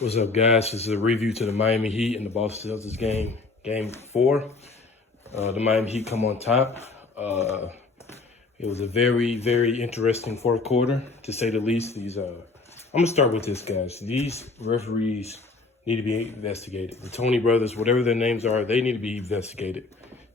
What's up, guys? This is a review to the Miami Heat and the Boston Celtics game 4. The Miami Heat come on top. It was a very, very interesting fourth quarter, to say the least. I'm gonna start with this, guys. These referees need to be investigated. The Tony brothers, whatever their names are, they need to be investigated,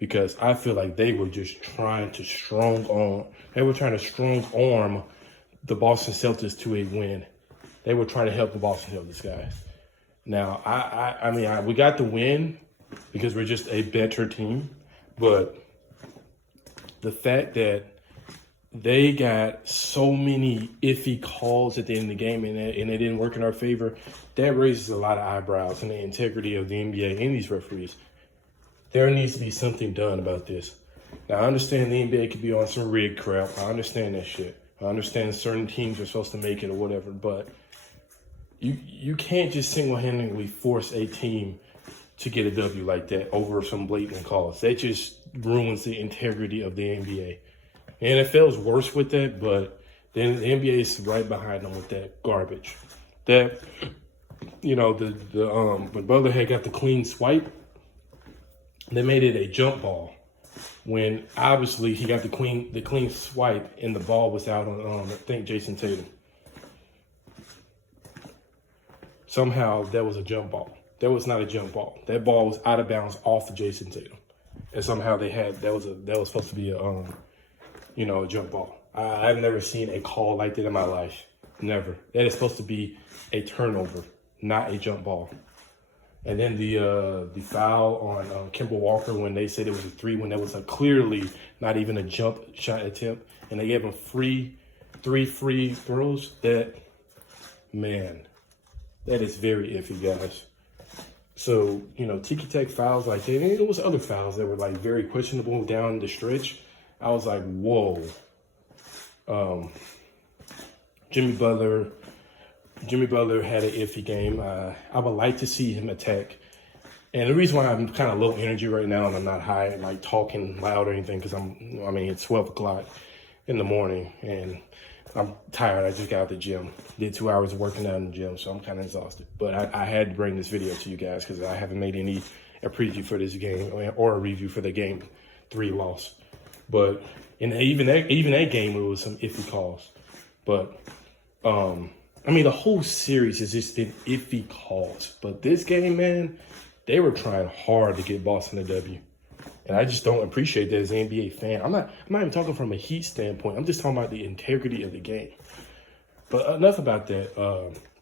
because I feel like they were just trying to strong arm the Boston Celtics to a win. They were trying to help the Boston Celtics, guys. Now, I mean, we got the win because we're just a better team. But the fact that they got so many iffy calls at the end of the game and it didn't work in our favor, that raises a lot of eyebrows in the integrity of the NBA and these referees. There needs to be something done about this. Now, I understand the NBA could be on some rigged crap. I understand that shit. I understand certain teams are supposed to make it or whatever, but you can't just single-handedly force a team to get a W like that over some blatant calls. That just ruins the integrity of the NBA. The NFL's worse with that, but then the NBA is right behind them with that garbage. That, you know, when Butler had got the clean swipe, they made it a jump ball, when obviously he got the clean swipe and the ball was out on I think Jason Tatum. Somehow that was a jump ball. That was not a jump ball. That ball was out of bounds off of Jason Tatum, and somehow that was supposed to be a jump ball. I've never seen a call like that in my life. Never. That is supposed to be a turnover, not a jump ball. And then the foul on Kemba Walker, when they said it was a 3, when that was clearly not even a jump shot attempt, and they gave him 3 free throws. That is very iffy, guys. So, ticky-tack fouls like that, and there was other fouls that were very questionable down the stretch. I was like, whoa. Jimmy Butler had an iffy game. I would like to see him attack. And the reason why I'm kind of low energy right now and I'm not high and talking loud or anything, because it's 12 o'clock in the morning and I'm tired. I just got out the gym, did 2 hours of working out in the gym, so I'm kind of exhausted. But I had to bring this video to you guys because I haven't made a preview for this game or a review for the game 3 loss. But even that game, it was some iffy calls. But the whole series has just been iffy calls. But this game, man, they were trying hard to get Boston a W. And I just don't appreciate that as an NBA fan. I'm not even talking from a Heat standpoint. I'm just talking about the integrity of the game. But enough about that.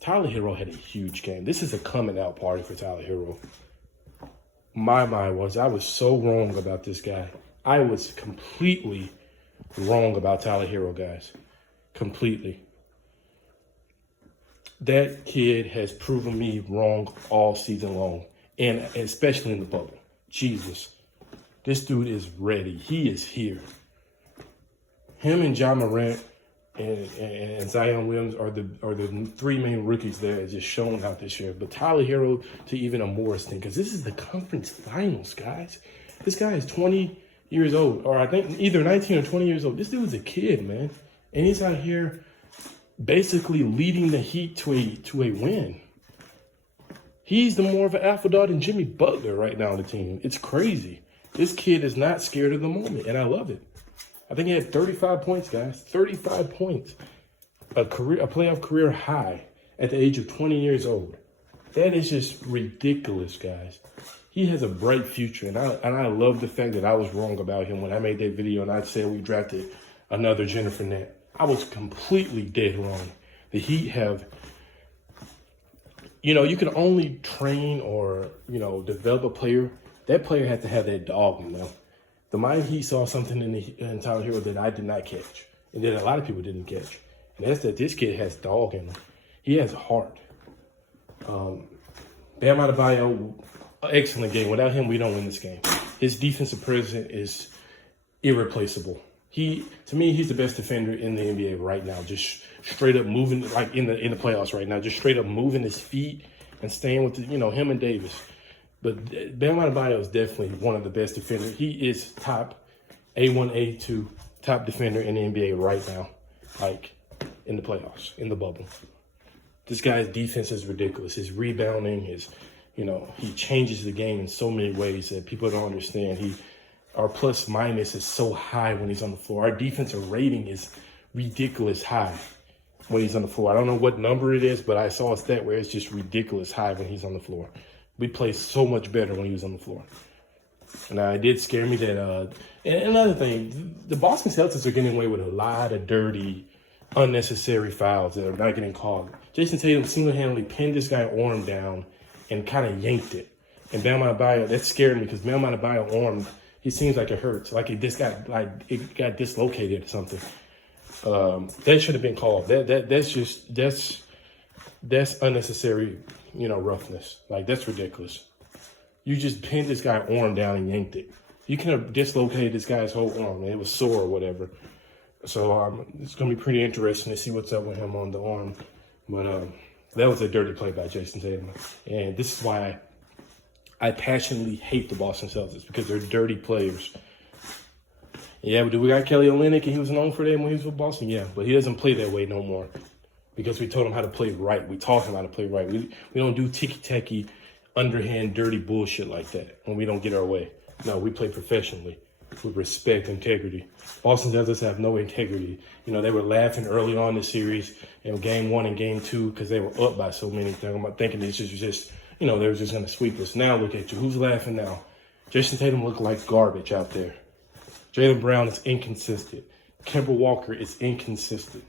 Tyler Hero had a huge game. This is a coming out party for Tyler Hero. My mind was, I was so wrong about this guy. I was completely wrong about Tyler Hero, guys. Completely. That kid has proven me wrong all season long, and especially in the bubble. Jesus. This dude is ready. He is here. Him and Ja Morant and Zion Williams are the 3 main rookies that have just shown out this year. But Tyler Hero to even a more extent, because this is the conference finals, guys. This guy is 20 years old, or I think either 19 or 20 years old. This dude is a kid, man. And he's out here basically leading the Heat to a win. He's the more of an alpha dog than Jimmy Butler right now on the team. It's crazy. This kid is not scared of the moment, and I love it. I think he had 35 points, guys. 35 points. A playoff career high at the age of 20 years old. That is just ridiculous, guys. He has a bright future, and I love the fact that I was wrong about him when I made that video and I said we drafted another Jennifer Nett. I was completely dead wrong. The Heat have, you can only train or, develop a player. That player had to have that dog in them. The Miami Heat saw something in Tyler Hero that I did not catch, and that a lot of people didn't catch. And that's that this kid has dog in him. He has a heart. Bam Adebayo, excellent game. Without him, we don't win this game. His defensive presence is irreplaceable. To me, he's the best defender in the NBA right now. Just straight up moving, like in the playoffs right now. Just straight up moving his feet and staying with him and Davis. But Bam Adebayo is definitely one of the best defenders. He is top A1, A2 top defender in the NBA right now, in the playoffs, in the bubble. This guy's defense is ridiculous. His rebounding, he changes the game in so many ways that people don't understand. Our plus minus is so high when he's on the floor. Our defensive rating is ridiculous high when he's on the floor. I don't know what number it is, but I saw a stat where it's just ridiculous high when he's on the floor. We play so much better when he was on the floor. Now, it did scare me that, and another thing, the Boston Celtics are getting away with a lot of dirty, unnecessary fouls that are not getting called. Jason Tatum single-handedly pinned this guy's arm down and kind of yanked it. And Bam Adebayo, that scared me because Bam Adebayo's arm, he seems like it hurts, like it got dislocated or something. That should have been called. That's unnecessary, roughness. Like, that's ridiculous. You just pinned this guy's arm down and yanked it. You could have dislocated this guy's whole arm, and it was sore or whatever. So it's going to be pretty interesting to see what's up with him on the arm. But that was a dirty play by Jason Tatum. And this is why I passionately hate the Boston Celtics, because they're dirty players. Yeah, but do we got Kelly Olynyk, and he was known for that when he was with Boston? Yeah, but he doesn't play that way no more because we told him how to play right. We taught him how to play right. We don't do ticky-tacky, underhand, dirty bullshit like that when we don't get our way. No, we play professionally with respect, integrity. Boston Celtics have no integrity. They were laughing early on in the series in game 1 and game 2 because they were up by so many things. I'm thinking this is just, they were just going to sweep us. Now look at you. Who's laughing now? Jason Tatum looked like garbage out there. Jaylen Brown is inconsistent. Kemba Walker is inconsistent.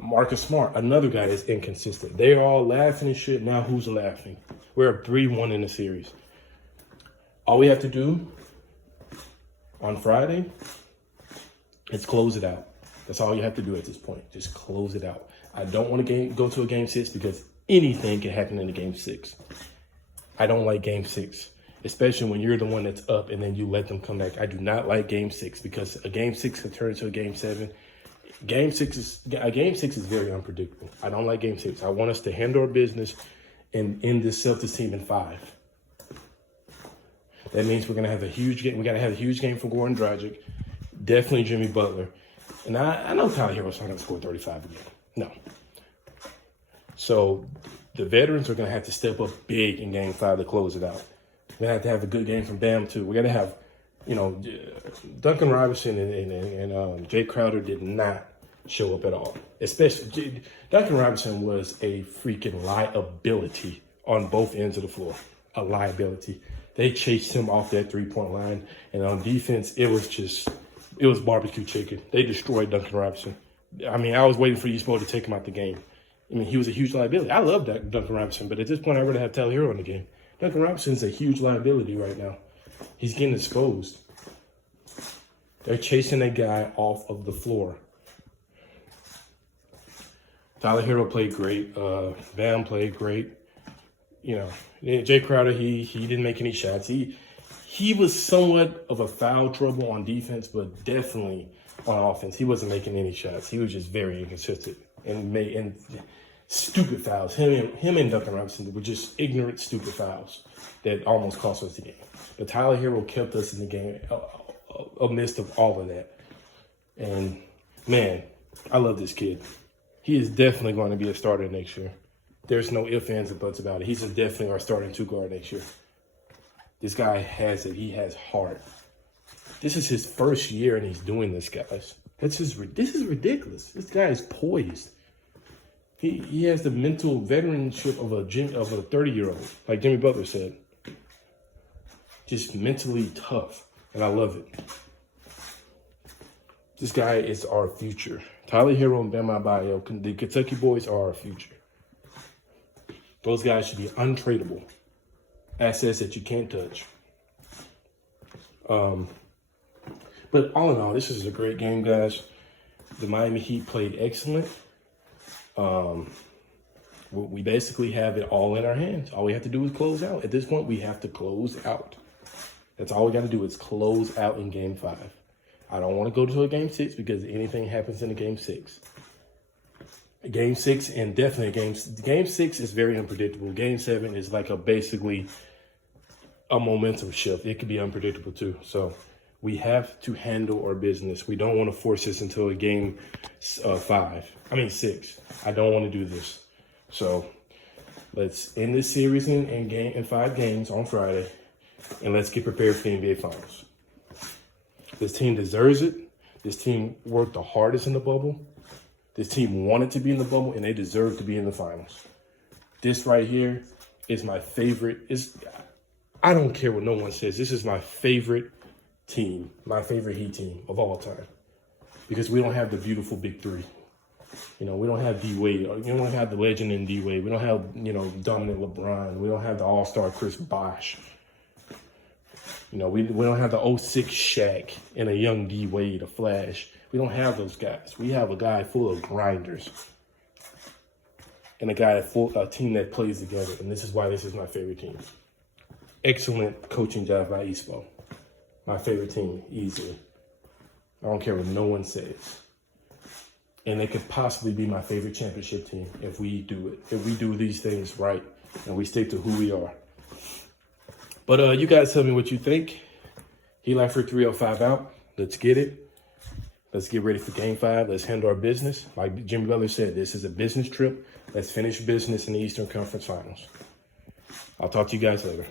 Marcus Smart, another guy, is inconsistent. They're all laughing and shit. Now who's laughing? We're up 3-1 in the series. All we have to do on Friday is close it out. That's all you have to do at this point. Just close it out. I don't want to go to a game 6 because anything can happen in a game 6. I don't like game 6, especially when you're the one that's up and then you let them come back. I do not like game 6 because a game 6 can turn into a game 7. Game 6 is very unpredictable. I don't like game 6. I want us to handle our business and end this Celtics team in 5. That means we're going to have a huge game. We got to have a huge game for Goran Dragic. Definitely Jimmy Butler. And I know Tyler Herro's not going to score 35 again. No. So the veterans are going to have to step up big in game 5 to close it out. We're going to have a good game from Bam, too. We're going to have, Duncan Robinson and Jay Crowder did not show up at all. Especially, Duncan Robinson was a freaking liability on both ends of the floor. A liability. They chased him off that three-point line. And on defense, it was barbecue chicken. They destroyed Duncan Robinson. I mean, I was waiting for Eastmo to take him out the game. I mean, he was a huge liability. I love Duncan Robinson, but at this point, I'd rather have Tyler Herro in the game. Duncan Robinson's a huge liability right now. He's getting exposed. They're chasing that guy off of the floor. Tyler Herro played great. Bam played great. Jay Crowder, he didn't make any shots. He was somewhat of a foul trouble on defense, but definitely on offense. He wasn't making any shots. He was just very inconsistent and stupid fouls. Him and Duncan Robinson were just ignorant, stupid fouls that almost cost us the game. But Tyler Herro kept us in the game amidst of all of that. And, man, I love this kid. He is definitely going to be a starter next year. There's no ifs, ands, or buts about it. He's definitely our starting 2-guard next year. This guy has it. He has heart. This is his first year, and he's doing this, guys. This is ridiculous. This guy is poised. He has the mental veteranship of a 30-year-old, like Jimmy Butler said. Just mentally tough, and I love it. This guy is our future. Tyler Herro and Bam Adebayo, the Kentucky boys, are our future. Those guys should be untradeable assets that you can't touch. But all in all, this is a great game, guys. The Miami Heat played excellent. We basically have it all in our hands. All we have to do is close out. At this point, we have to close out. That's all we got to do is close out in game 5. I don't want to go to a game 6 because anything happens in a game 6. Game 6 and definitely game 6 is very unpredictable. Game 7 is like basically a momentum shift. It could be unpredictable too. So We have to handle our business. We don't want to force this into a game 6. I don't want to do this. So let's end this series in 5 games on Friday, and let's get prepared for the NBA Finals. This team deserves it. This team worked the hardest in the bubble. This team wanted to be in the bubble, and they deserve to be in the finals. This right here is my favorite. I don't care what no one says. This is my favorite team, my favorite Heat team of all time, because we don't have the beautiful big three. We don't have D Wade. We don't have the legend in D Wade. We don't have dominant LeBron. We don't have the all-star Chris Bosh. We don't have the 06 Shaq and a young D Wade, a Flash. We don't have those guys. We have a guy full of grinders and a team that plays together. And this is why this is my favorite team. Excellent coaching job by Espo. My favorite team, easily. I don't care what no one says. And they could possibly be my favorite championship team if we do it. If we do these things right and we stick to who we are. But you guys tell me what you think. Heat Life for 305 out. Let's get it. Let's get ready for Game 5. Let's handle our business. Like Jimmy Butler said, this is a business trip. Let's finish business in the Eastern Conference Finals. I'll talk to you guys later.